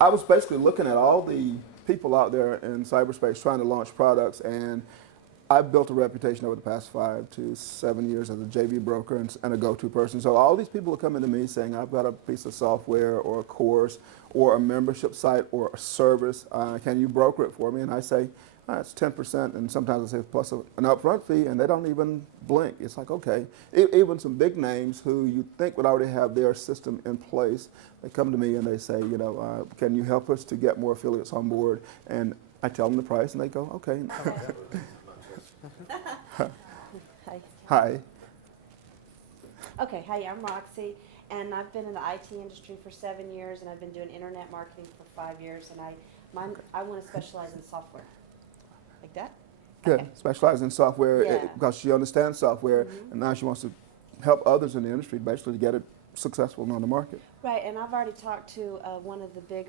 I was basically looking at all the people out there in cyberspace trying to launch products, and I've built a reputation over the past 5 to 7 years as a JV broker and a go-to person. So all these people are coming to me saying, I've got a piece of software or a course or a membership site or a service. Can you broker it for me? And I say, it's 10%, and sometimes I say plus an upfront fee, and they don't even blink. It's like, okay. Even some big names who you think would already have their system in place, they come to me and they say, can you help us to get more affiliates on board? And I tell them the price, and they go, okay. Hi. Hi. Okay, hi, I'm Roxy, and I've been in the IT industry for 7 years, and I've been doing internet marketing for 5 years, and I want to specialize in software. Like that? Good. Okay. Specialize in software Yeah. because she understands software, and now she wants to help others in the industry basically to get it successful and on the market. Right, and I've already talked to one of the big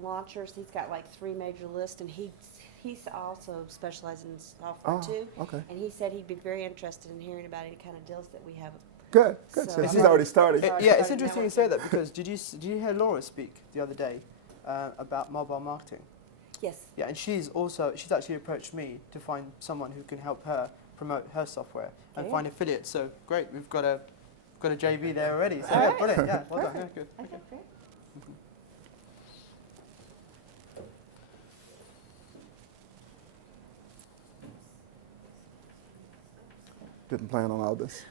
launchers. He's got like 3 major lists, and he's also specializing in software too. Okay. And he said he'd be very interested in hearing about any kind of deals that we have. Good. Good. So So she's already started. Sorry, Yeah, it's sorry, interesting you say that because did you hear Laura speak the other day about mobile marketing? Yes. Yeah, and she's actually approached me to find someone who can help her promote her software and Okay. find affiliates. So great, we've got a JV there already. So All yeah, right. brilliant. Yeah, well done. Yeah, Perfect. good. Okay, great. Didn't plan on all this.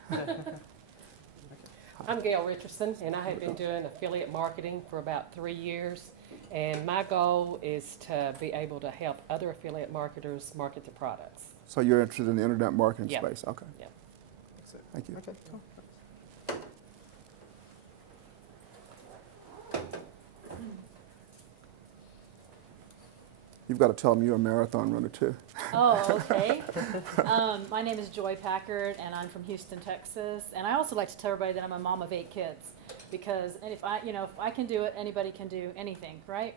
I'm Gail Richardson, and I have been doing affiliate marketing for about 3 years. And my goal is to be able to help other affiliate marketers market their products. So you're interested in the internet marketing Yeah. space. Okay. Yeah. That's it. Thank you. Okay, cool. You've got to tell them you're a marathon runner too. Oh, okay. My name is Joy Packard, and I'm from Houston, Texas. And I also like to tell everybody that I'm a mom of 8 kids, because if I can do it, anybody can do anything, right?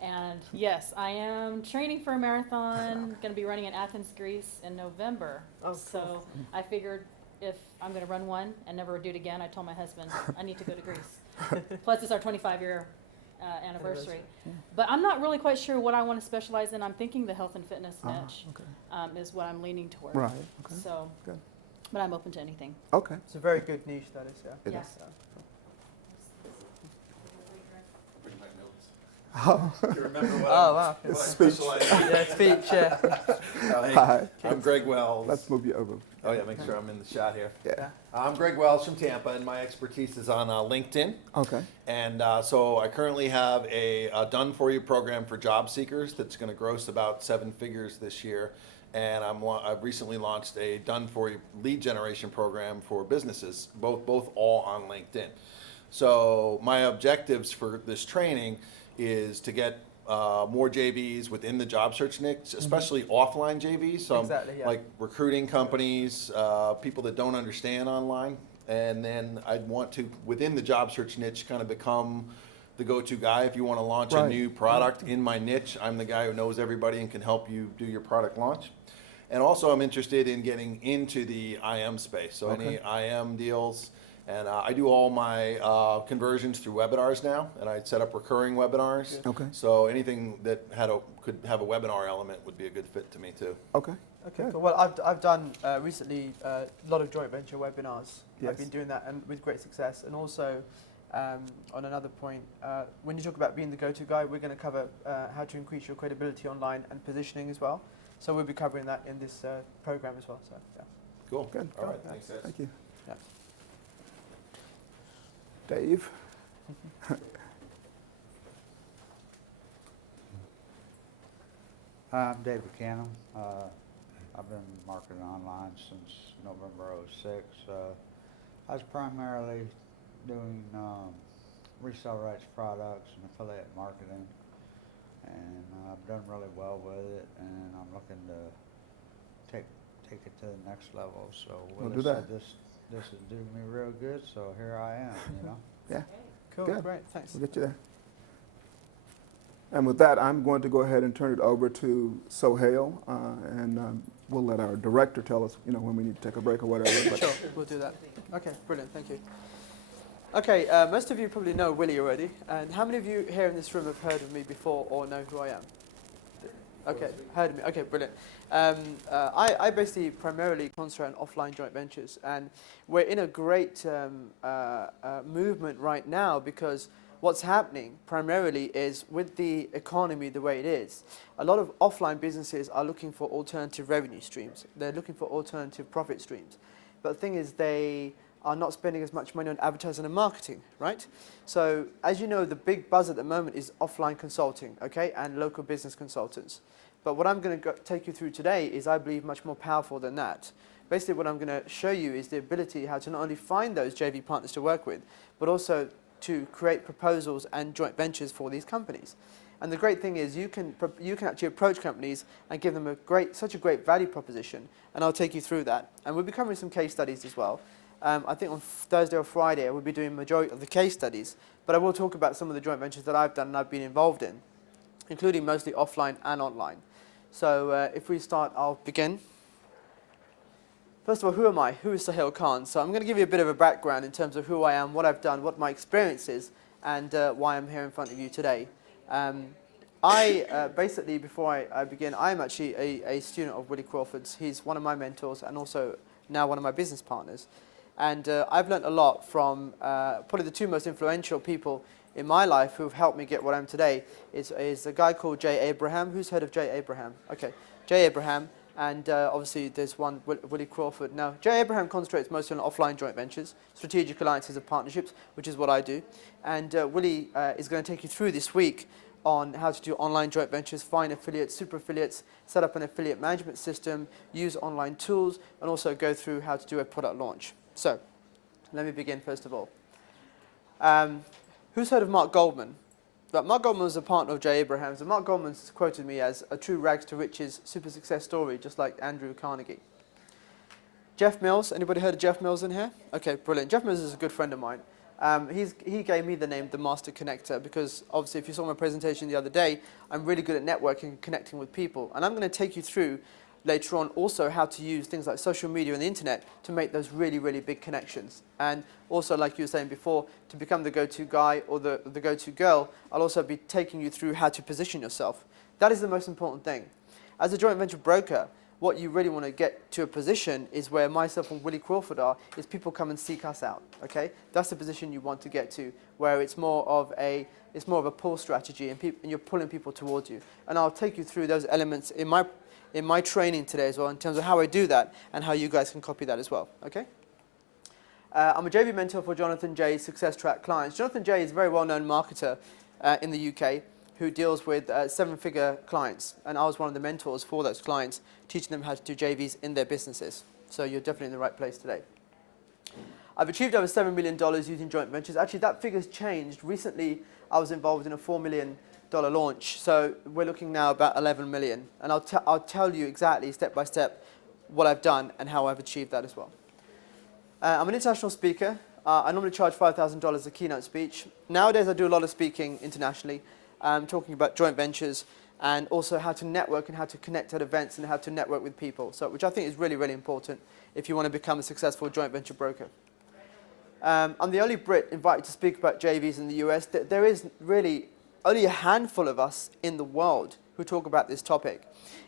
And yes, I am training for a marathon. Going to be running in Athens, Greece, in November. Oh, So I figured if I'm going to run one and never do it again, I told my husband I need to go to Greece. Plus, it's our 25-year anniversary. But I'm not really quite sure what I want to specialize in. I'm thinking the health and fitness niche Okay. is what I'm leaning toward. Right. Okay. So, Good. but I'm open to anything. Okay. It's a very good niche, that is. Yeah. It Yeah. is. Bring my notes. Oh. Do you remember what Oh, wow. what I Speech. specialize in? Yeah, speech. Yeah. Hey, Hi. I'm Greg Wells. Let's move you over. Oh yeah, make sure I'm in the shot here. Yeah. I'm Greg Wells from Tampa, and my expertise is on LinkedIn. Okay. And so I currently have a done-for-you program for job seekers that's going to gross about 7 figures this year. And I've recently launched a done-for-you lead generation program for businesses, both all on LinkedIn. So my objectives for this training is to get more JVs within the job search niche, especially offline JVs. So Exactly, yeah. like recruiting companies, people that don't understand online. And then I'd want to, within the job search niche, kind of become the go-to guy. If you want to launch a Right. new product in my niche, I'm the guy who knows everybody and can help you do your product launch. And also I'm interested in getting into the IM space. So any IM deals. And I do all my conversions through webinars now, and I set up recurring webinars. Okay. So anything that could have a webinar element would be a good fit to me too. Okay. Okay, Good. cool. Well, I've done recently a lot of joint venture webinars. Yes. I've been doing that and with great success. And also, on another point, when you talk about being the go-to guy, we're going to cover how to increase your credibility online and positioning as well. So we'll be covering that in this program as well. So yeah. Cool. Good. All right. Thanks, guys. Thank you. Yeah. Dave. Hi, I'm Dave Buchanan. I've been marketing online since November '06. I was primarily doing resale rights products and affiliate marketing, and I've done really well with it, and I'm looking to take it to the next level. So We'll Willis do that. said this is doing me real good, so here I am, you know. Yeah. Cool. Good. Great. Thanks. We'll get you there. And with that, I'm going to go ahead and turn it over to Sohail, and we'll let our director tell us, when we need to take a break or whatever. But Sure. We'll do that. Okay. Brilliant. Thank you. Okay, most of you probably know Willie already. And how many of you here in this room have heard of me before or know who I am? Okay, heard of me. Okay, brilliant. I basically primarily concentrate on offline joint ventures, and we're in a great movement right now because what's happening primarily is with the economy the way it is, a lot of offline businesses are looking for alternative revenue streams. They're looking for alternative profit streams. But the thing is, they are not spending as much money on advertising and marketing, right? So, as you know, the big buzz at the moment is offline consulting, okay, and local business consultants. But what I'm going to take you through today is, I believe, much more powerful than that. Basically, what I'm going to show you is the ability how to not only find those JV partners to work with, but also to create proposals and joint ventures for these companies. And the great thing is you can actually approach companies and give them such a great value proposition, and I'll take you through that. And we'll be covering some case studies as well. I think on Thursday or Friday I will be doing the majority of the case studies, but I will talk about some of the joint ventures that I've done and I've been involved in, including mostly offline and online. So if we start, I'll begin. First of all, who am I? Who is Sohail Khan? So I'm going to give you a bit of a background in terms of who I am, what I've done, what my experience is, and why I'm here in front of you today. Basically, before I begin, I'm actually a student of Willie Crawford's. He's one of my mentors and also now one of my business partners. And I've learned a lot from probably the two most influential people in my life who've helped me get what I am today is a guy called Jay Abraham. Who's heard of Jay Abraham? Okay, Jay Abraham, and obviously there's one, Willie Crawford. Now, Jay Abraham concentrates mostly on offline joint ventures, strategic alliances and partnerships, which is what I do. And Willie is going to take you through this week on how to do online joint ventures, find affiliates, super affiliates, set up an affiliate management system, use online tools, and also go through how to do a product launch. So, let me begin first of all. Who's heard of Mark Goldman? But Mark Goldman was a partner of Jay Abraham's, and Mark Goldman's quoted me as a true rags to riches super success story, just like Andrew Carnegie. Jeff Mills, anybody heard of Jeff Mills in here? Okay, brilliant. Jeff Mills is a good friend of mine. He gave me the name The Master Connector because obviously if you saw my presentation the other day, I'm really good at networking and connecting with people. And I'm going to take you through later on also how to use things like social media and the internet to make those really, really big connections. And also, like you were saying before, to become the go-to guy or the go-to girl, I'll also be taking you through how to position yourself. That is the most important thing. As a joint venture broker, what you really want to get to a position is where myself and Willie Crawford are, is people come and seek us out, okay? That's the position you want to get to, where it's more of a pull strategy and you're pulling people towards you. And I'll take you through those elements in my training today as well, in terms of how I do that and how you guys can copy that as well, okay? I'm a JV mentor for Jonathan Jay's Success Track clients. Jonathan Jay is a very well-known marketer in the UK who deals with seven-figure clients, and I was one of the mentors for those clients, teaching them how to do JVs in their businesses. So you're definitely in the right place today. I've achieved over $7 million using joint ventures. Actually, that figure's changed. Recently, I was involved in a $4 million launch, so we're looking now about 11 million. And I'll tell you exactly, step by step, what I've done and how I've achieved that as well. I'm an international speaker. I normally charge $5,000 a keynote speech. Nowadays, I do a lot of speaking internationally, talking about joint ventures and also how to network and how to connect at events and how to network with people, so, which I think is really, really important if you want to become a successful joint venture broker. I'm the only Brit invited to speak about JVs in the US. There is really only a handful of us in the world who talk about this topic.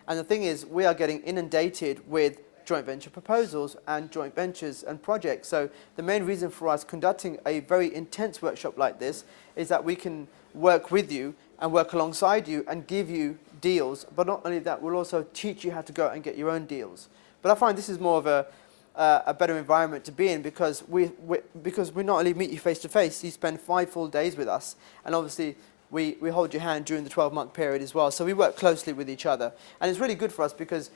And the thing is, we are getting inundated with joint venture proposals and joint ventures and projects. So the main reason for us conducting a very intense workshop like this is that we can work with you and work alongside you and give you deals. But not only that, we'll also teach you how to go and get your own deals. But I find this is more of a better environment to be in because we not only meet you face to face, you spend 5 full days with us, and obviously we hold your hand during the 12-month period as well. So we work closely with each other, and it's really good for us because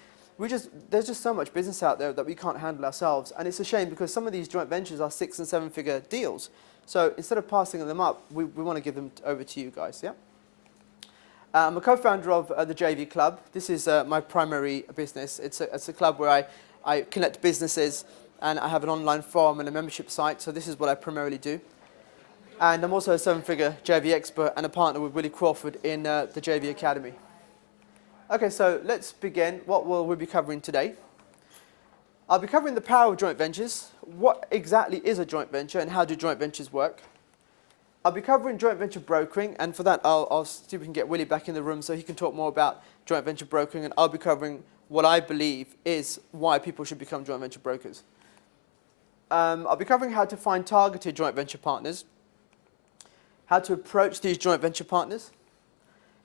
there's just so much business out there that we can't handle ourselves, and it's a shame because some of these joint ventures are 6- and 7-figure deals. So instead of passing them up, we want to give them over to you guys. Yeah. I'm a co-founder of the JV Club. This is my primary business. It's a club where I connect businesses, and I have an online forum and a membership site, so this is what I primarily do. And I'm also a 7-figure JV expert and a partner with Willie Crawford in the JV Academy. Okay, so let's begin. What will we be covering today? I'll be covering the power of joint ventures, what exactly is a joint venture and how do joint ventures work. I'll be covering joint venture brokering, and for that I'll see if we can get Willie back in the room so he can talk more about joint venture brokering, and I'll be covering what I believe is why people should become joint venture brokers. I'll be covering how to find targeted joint venture partners, how to approach these joint venture partners,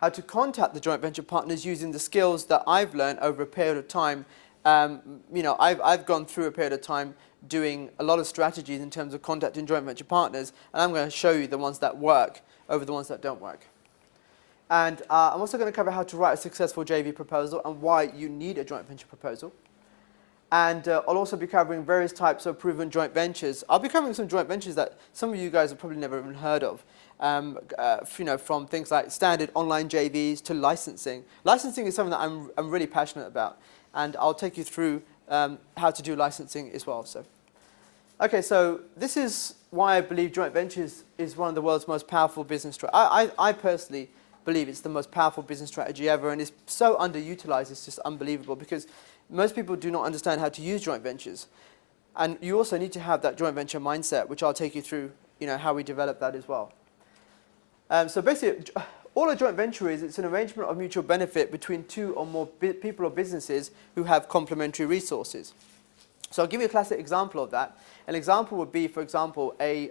how to contact the joint venture partners using the skills that I've learned over a period of time. I've gone through a period of time doing a lot of strategies in terms of contacting joint venture partners, and I'm going to show you the ones that work over the ones that don't work. And I'm also going to cover how to write a successful JV proposal and why you need a joint venture proposal. And I'll also be covering various types of proven joint ventures. I'll be covering some joint ventures that some of you guys have probably never even heard of. From things like standard online JVs to licensing. Licensing is something that I'm really passionate about, and I'll take you through how to do licensing as well. So this is why I believe joint ventures is one of the world's most powerful business strategies. I personally believe it's the most powerful business strategy ever, and it's so underutilized, it's just unbelievable, because most people do not understand how to use joint ventures. And you also need to have that joint venture mindset, which I'll take you through, how we develop that as well. So basically, all a joint venture is, it's an arrangement of mutual benefit between two or more people or businesses who have complementary resources. So I'll give you a classic example of that. An example would be, for example, a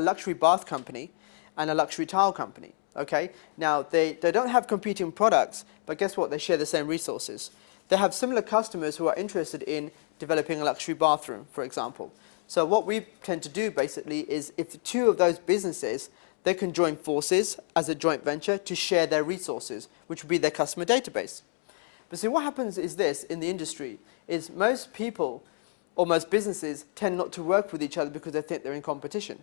luxury bath company and a luxury tile company. Okay? Now, they don't have competing products, but guess what? They share the same resources. They have similar customers who are interested in developing a luxury bathroom, for example. So what we tend to do, basically, is if the two of those businesses, they can join forces as a joint venture to share their resources, which would be their customer database. But see, what happens is this in the industry, is most people or most businesses tend not to work with each other because they think they're in competition.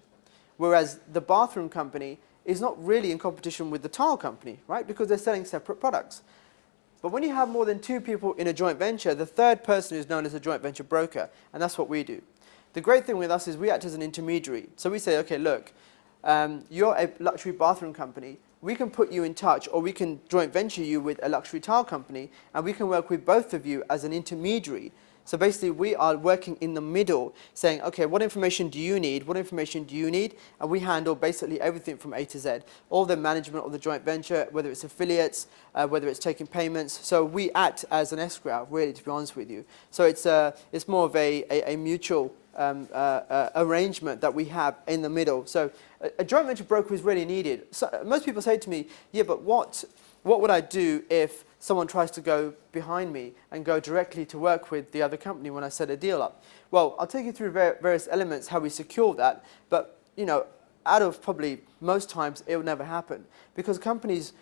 Whereas the bathroom company is not really in competition with the tile company, right? Because they're selling separate products. But when you have more than two people in a joint venture, the third person is known as a joint venture broker, and that's what we do. The great thing with us is we act as an intermediary. So we say, okay, look, you're a luxury bathroom company. We can put you in touch, or we can joint venture you with a luxury tile company, and we can work with both of you as an intermediary. So basically, we are working in the middle, saying, okay, what information do you need? What information do you need? And we handle basically everything from A to Z. All the management of the joint venture, whether it's affiliates, whether it's taking payments. So we act as an escrow, really, to be honest with you. So it's more of a mutual arrangement that we have in the middle. So a joint venture broker is really needed. So most people say to me, yeah, but what would I do if someone tries to go behind me and go directly to work with the other company when I set a deal up? Well, I'll take you through various elements, how we secure that, but out of probably most times it will never happen, because companies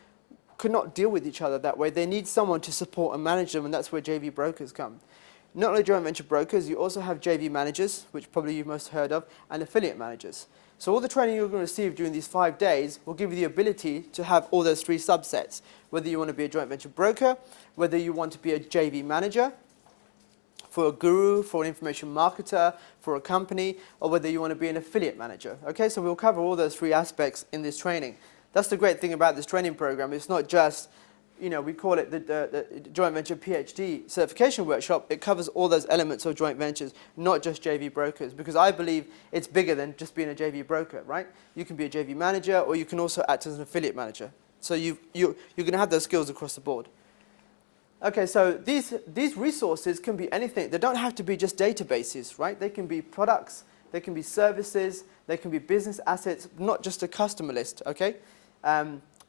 could not deal with each other that way. They need someone to support and manage them, and that's where JV brokers come. Not only joint venture brokers, you also have JV managers, which probably you've most heard of, and affiliate managers. So all the training you're going to receive during these 5 days will give you the ability to have all those three subsets, whether you want to be a joint venture broker, whether you want to be a JV manager for a guru, for an information marketer, for a company, or whether you want to be an affiliate manager. Okay, so we'll cover all those three aspects in this training. That's the great thing about this training program. It's not just, we call it the Joint Venture PhD certification workshop. It covers all those elements of joint ventures, not just JV brokers, because I believe it's bigger than just being a JV broker, right? You can be a JV manager, or you can also act as an affiliate manager. So you're going to have those skills across the board. Okay, so these resources can be anything. They don't have to be just databases, right? They can be products, they can be services, they can be business assets, not just a customer list, okay?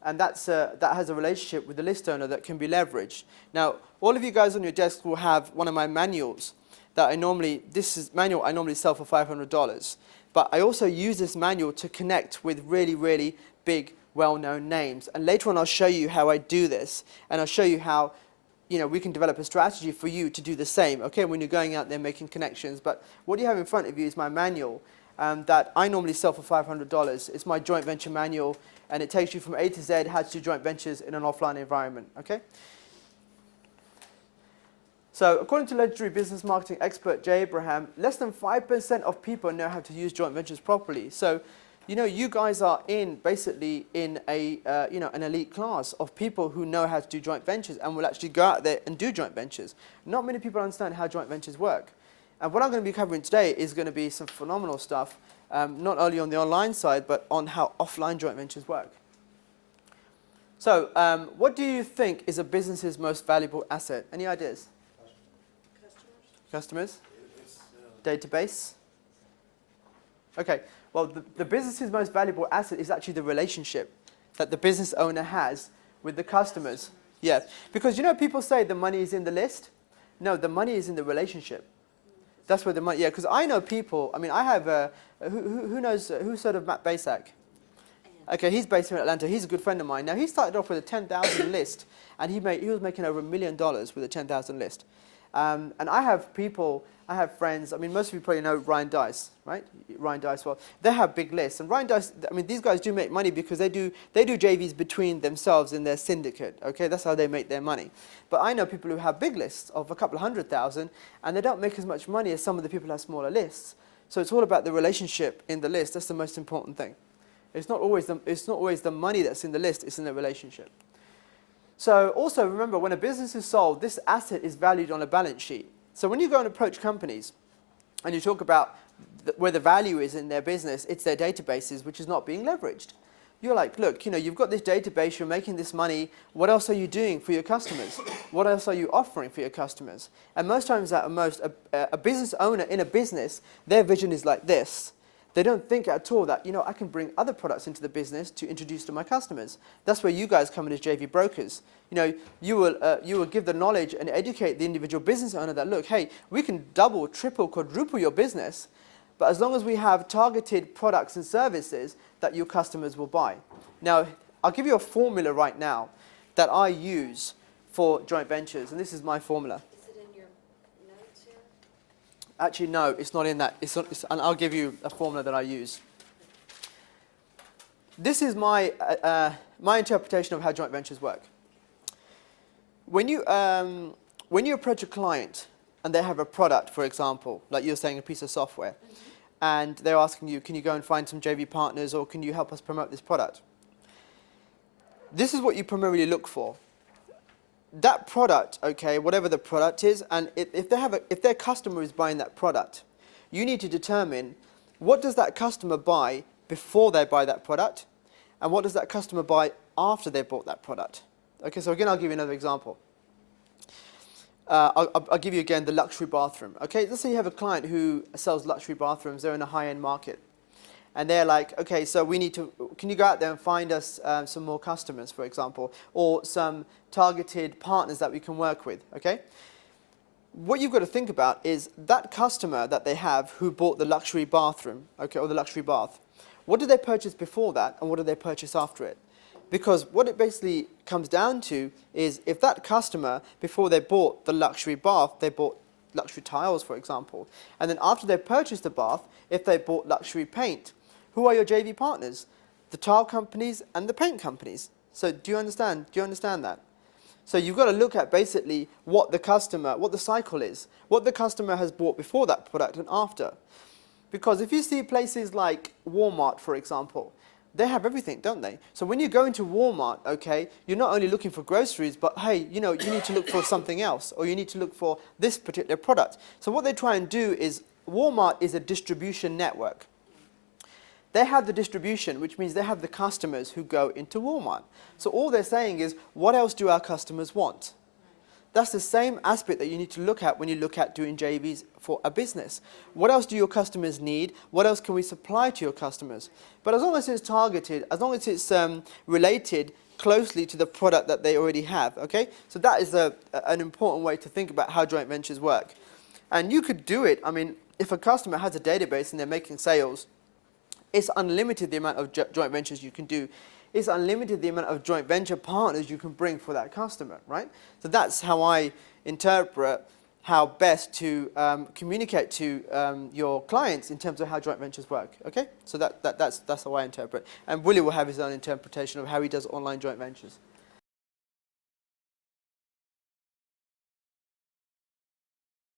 And that has a relationship with the list owner that can be leveraged. Now, all of you guys on your desk will have one of my manuals that I normally sell for $500. But I also use this manual to connect with really, really big, well-known names. And later on, I'll show you how I do this, and I'll show you how we can develop a strategy for you to do the same, okay, when you're going out there making connections. But what you have in front of you is my manual that I normally sell for $500. It's my joint venture manual, and it takes you from A to Z how to do joint ventures in an offline environment, okay? So according to legendary business marketing expert Jay Abraham, less than 5% of people know how to use joint ventures properly. So, you guys are basically in an elite class of people who know how to do joint ventures and will actually go out there and do joint ventures. Not many people understand how joint ventures work. And what I'm going to be covering today is going to be some phenomenal stuff, not only on the online side, but on how offline joint ventures work. So what do you think is a business's most valuable asset? Any ideas? Customers? Database? Okay, well, the business's most valuable asset is actually the relationship that the business owner has with the customers. Yes, because you know people say the money is in the list. No, the money is in the relationship. That's where the money, yeah, because I know people, I mean, I have, who knows, who's heard of Matt Basak? Okay, he's based here in Atlanta. He's a good friend of mine. Now, he started off with a 10,000 list, and he was making over $1 million with a 10,000 list. And I have people, I have friends, I mean, most of you probably know Ryan Dice, right? Ryan Dice, well, they have big lists. And Ryan Dice, I mean, these guys do make money because they do JVs between themselves in their syndicate, okay? That's how they make their money. But I know people who have big lists of a couple of 100,000, and they don't make as much money as some of the people who have smaller lists. So it's all about the relationship in the list. That's the most important thing. It's not always the money that's in the list, it's in the relationship. So also remember, when a business is sold, this asset is valued on a balance sheet. So when you go and approach companies and you talk about where the value is in their business, it's their databases, which is not being leveraged. You're like, look, you know, you've got this database, you're making this money. What else are you doing for your customers? What else are you offering for your customers? And most times a business owner in a business, their vision is like this. They don't think at all that, you know, I can bring other products into the business to introduce to my customers. That's where you guys come in as JV brokers. You know, you will give the knowledge and educate the individual business owner that, look, hey, we can double, triple, quadruple your business, but as long as we have targeted products and services that your customers will buy. Now, I'll give you a formula right now that I use for joint ventures, and this is my formula. Actually, no, it's not in that. And I'll give you a formula that I use. This is my interpretation of how joint ventures work. When you approach a client and they have a product, for example, like you're saying, a piece of software, and they're asking you, can you go and find some JV partners, or can you help us promote this product? This is what you primarily look for. That product, okay, whatever the product is, and if their customer is buying that product, you need to determine what does that customer buy before they buy that product, and what does that customer buy after they bought that product. Okay, so again, I'll give you another example. I'll give you again the luxury bathroom. Okay, let's say you have a client who sells luxury bathrooms. They're in a high-end market. And they're like, okay, so can you go out there and find us some more customers, for example, or some targeted partners that we can work with, okay? What you've got to think about is that customer that they have who bought the luxury bathroom, okay, or the luxury bath, what did they purchase before that, and what did they purchase after it? Because what it basically comes down to is if that customer, before they bought the luxury bath, they bought luxury tiles, for example, and then after they purchased the bath, if they bought luxury paint, who are your JV partners? The tile companies and the paint companies. So do you understand? Do you understand that? So you've got to look at basically what the cycle is, what the customer has bought before that product and after. Because if you see places like Walmart, for example, they have everything, don't they? So when you go into Walmart, okay, you're not only looking for groceries, but hey, you know, you need to look for something else, or you need to look for this particular product. So what they try and do is, Walmart is a distribution network. They have the distribution, which means they have the customers who go into Walmart. So all they're saying is, what else do our customers want? That's the same aspect that you need to look at when you look at doing JVs for a business. What else do your customers need? What else can we supply to your customers? But as long as it's targeted, as long as it's related closely to the product that they already have, okay? So that is an important way to think about how joint ventures work. And you could do it, I mean, if a customer has a database and they're making sales, it's unlimited the amount of joint ventures you can do. It's unlimited the amount of joint venture partners you can bring for that customer, right? So that's how I interpret how best to communicate to your clients in terms of how joint ventures work, okay? So that's how I interpret. And Willie will have his own interpretation of how he does online joint ventures.